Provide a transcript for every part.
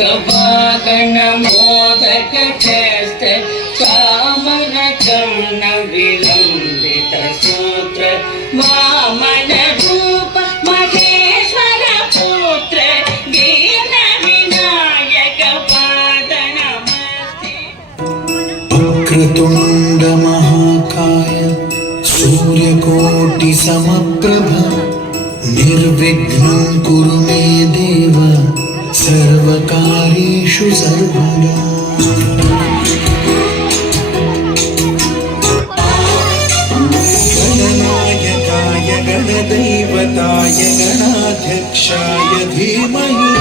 वागण मोदक चेष्ट चामरकर्ण विलंबित सूत्र वामन रूप महेश्वर पुत्र दीन विनायक पाद नमस्ते। वक्रतुंड महाकाय सूर्यकोटि समप्रभ निर्विघ्नं कुरु मे देव सर्वकार्येषु सर्वदा। गणनायकाय गणदैवताय गणाध्यक्षाय धीमहि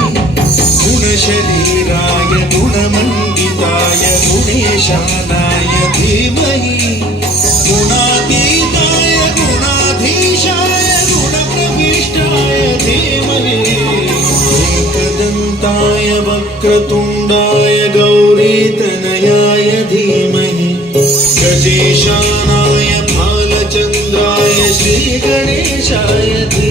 गुणशरीराय गुणमण्डिताय गुणेशानाय धीमहि गुणातीताय गुणाधीशाय गुणप्रविष्टाय धीमहि एकदन्ताय वक्रतुण्डाय गौरीतनयाय धीमहि गजेशानाय भालचन्द्राय श्रीगणेशाय धीमहि।